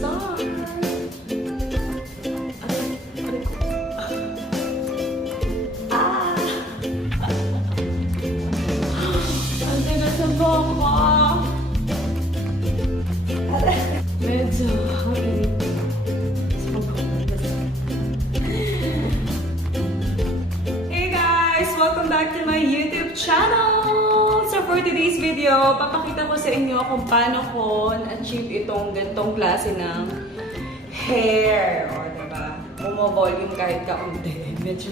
start. Ang tigas ng boko. Medyo Hey guys! Welcome back to my YouTube channel! So for today's video, papakita ko sa inyo kung paano ko na-achieve itong gantong klase ng hair. O, diba? Volume kahit kaunti. Medyo.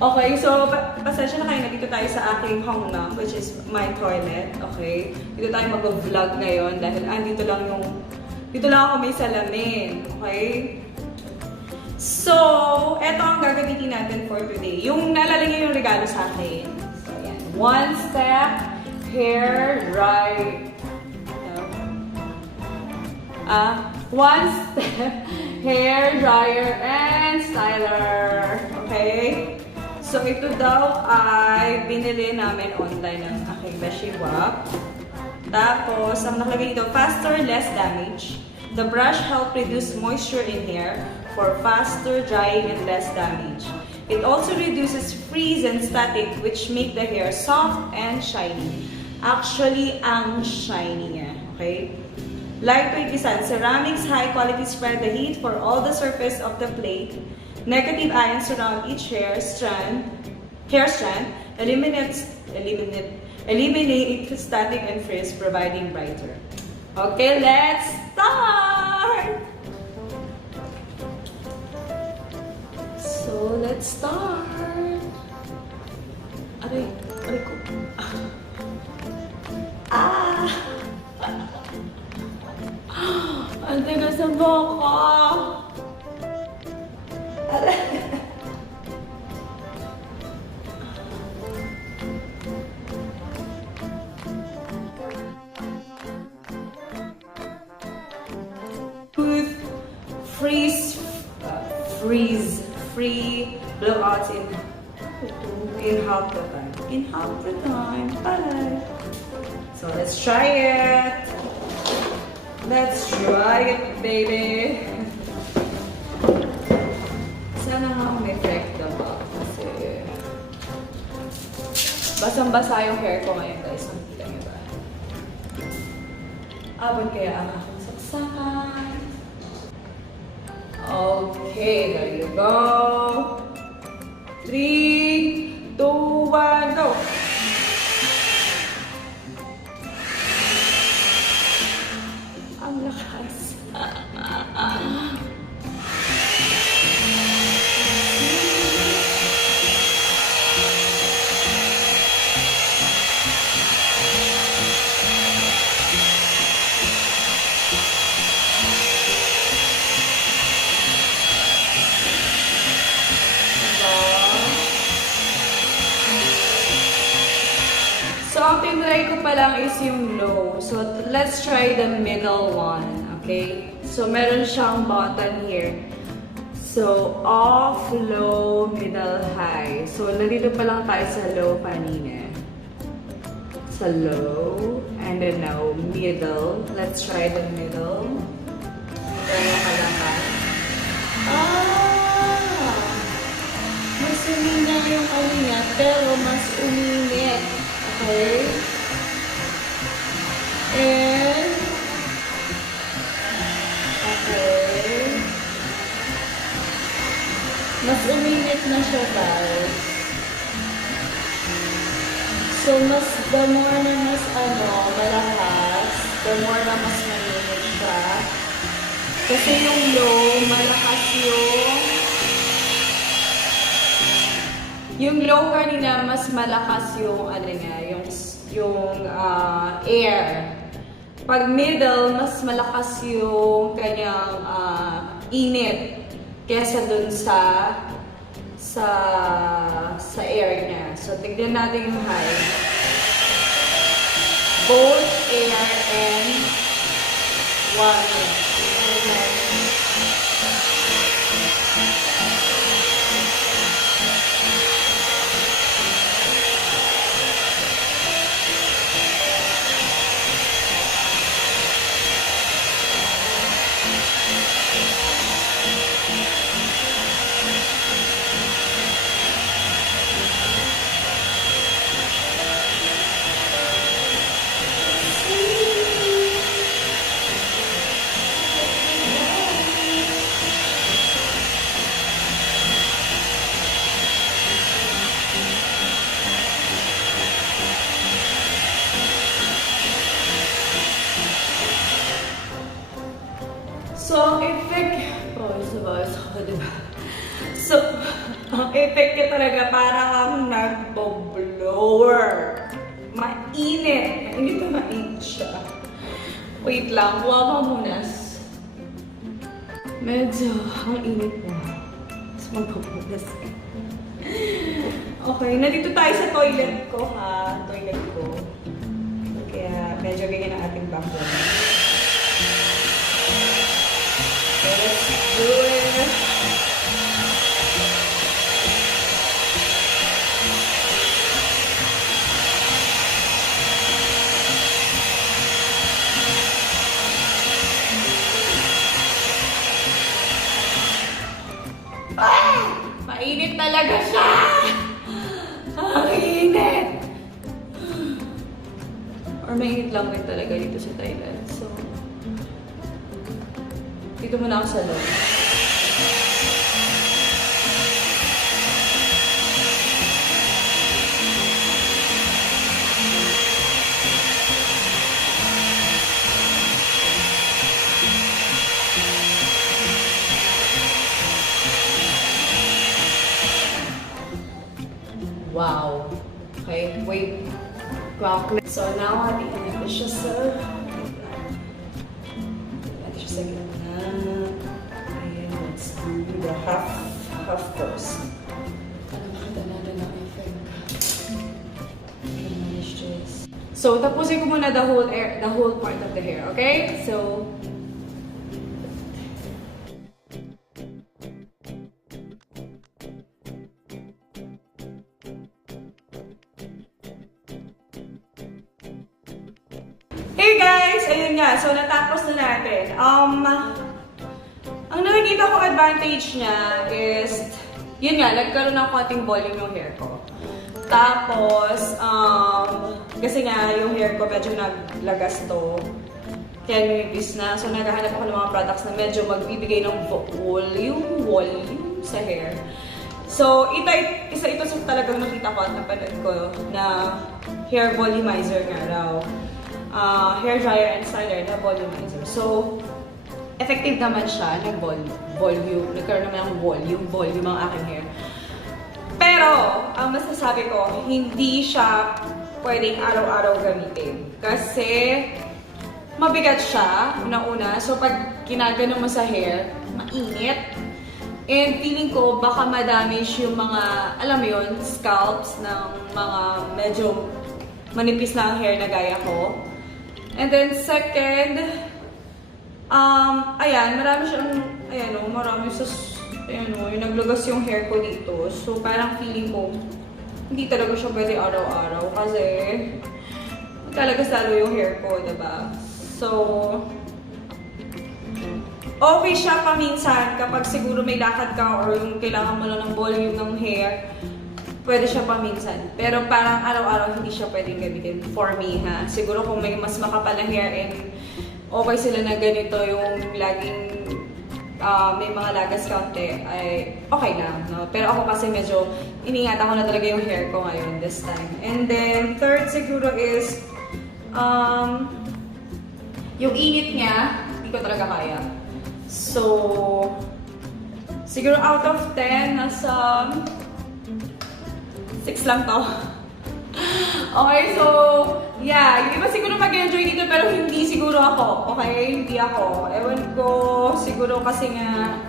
Okay, so pasensya na kayo, nandito tayo sa aking hangnam, which is my toilet. Okay? Dito tayo mag-vlog ngayon dahil dito lang ako may salamin. Okay? So, eto ang gagamitin natin for today. Yung naalala niyo yung regalo sa akin. So, ayan. One step hair dry. One step hair dryer and styler. Okay? So, ito daw ay binili namin online ng aking beshiwap. Tapos, ang nakalagay dito, faster, less damage. The brush helps reduce moisture in hair for faster drying and less damage. It also reduces frizz and static, which make the hair soft and shiny. Actually, ang shiny niya. Okay? Lightweight design. Ceramics high quality spread the heat for all the surface of the plate. Negative ions surround each hair strand. Eliminate static and frizz, providing brighter. Okay, let's start! So, let's start. Aray ko. Ang tigas ng boko. Aray. Free blowouts in half the time. In half the time. Bye. So let's try it. Let's try it, baby. Sana nga may effect ba? Kasi basang-basa yung hair ko ngayon, guys. Nakikita niyo ba? Abot kaya ang aking saksakan. Okay, there you go. 3, 2, 1, go! Ang lakas. So, ang tinry ko pa lang is yung low. So, let's try the middle one. Okay? So, meron siyang button here. So, off, low, middle, high. So, nandito pa lang tayo sa low kanina. Sa low. And then now, middle. Let's try the middle. Kaya kalakan. Mas uminit yung ano niya, pero mas uminit. Okay. And okay. Mas uminit na siya, guys. So, the more na mas malakas, the more na mas mainit siya. Kasi yung low, malakas yung low kanina, mas malakas yung air. Pag middle, mas malakas yung kanyang init kesa dun sa air niya. So, tignan natin yung high. Both air and water. Bawis ako, diba? So, ang effect niya talaga parang ang nagbo-blower. Mainit. Mainit na mainit siya. Wait lang, buwa mo muna. Medyo ang init na. Tapos magpapunas. Okay, nandito tayo sa toilet ko ha. Toilet ko. Kaya medyo ganyan ang ating background. So, let's do it. Mainit talaga siya! Ang init! Or mainit lang din talaga dito sa Thailand. So, dito muna ako sa loob. Wow. Okay, wait. Broccoli. So now, hatiin natin siya sa... Natin siya sa gitna. Ayan, let's do the half first. Ano makita natin ang effect? Manage this. So, tapusin ko muna the whole part of the hair, okay? So, hey guys! Ayun nga. So, natapos na natin. Ang nakikita ko advantage niya is, yun nga, nagkaroon ng konting volume yung hair ko. Tapos, kasi nga, yung hair ko medyo naglagas to. Kaya nilibis na. So, naghahanap ako ng mga products na medyo magbibigay ng volume sa hair. So, isa ito sa talagang nakita ko at napanood ko na hair volumizer nga raw. Hair dryer and styler na volumizer. So, effective naman siya, nag-volume. Nagkaroon naman ng volume ang aking hair. Pero, ang masasabi ko, hindi siya pwedeng araw-araw gamitin. Kasi, mabigat siya, una-una. So, pag kinagano mo sa hair, mainit. And feeling ko, baka ma-damage yung mga, alam mo yun, scalps ng mga medyo manipis na ang hair na gaya ko. And then second, ayan, marami siyang, ayan o, yung naglugas yung hair ko dito. So, parang feeling ko, hindi talaga siya pwede araw-araw kasi talaga lalo yung hair ko, diba? So, okay siya paminsan kapag siguro may lakad ka or yung kailangan mo lang ng volume ng hair. Pwede siya paminsan. Pero parang araw-araw hindi siya pwedeng gamitin for me, ha? Siguro kung may mas makapal na hair and okay sila na ganito yung laging may mga lagas kaunti, ay okay lang, no? Pero ako kasi medyo iningatan ko na talaga yung hair ko ngayon this time. And then, third siguro is yung init niya, hindi ko talaga kaya. So, siguro out of 10, nasa 6 lang to. Okay, so, yeah. Yung iba siguro mag-enjoy dito, pero hindi siguro ako. Okay? Hindi ako. Ewan ko, siguro kasi nga,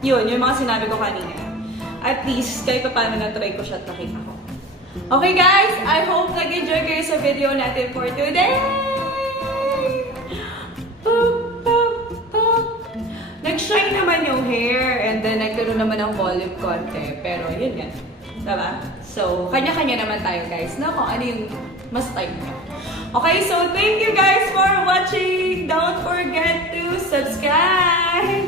yun, yung mga sinabi ko kanina. At least, kahit pa paano na-try ko siya at nakita ko. Okay guys, I hope nag-enjoy kayo sa video natin for today! Nag-shine naman yung hair, and then nagkaroon naman ng volume konti. Pero yun yan. Diba? So, kanya-kanya naman tayo guys, no? Kung ano yung mas type nyo. Okay, so thank you guys for watching! Don't forget to subscribe!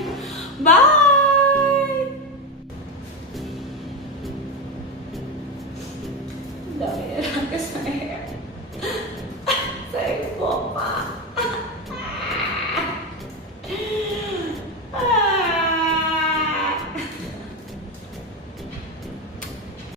Bye! Dami na lang kasi hair.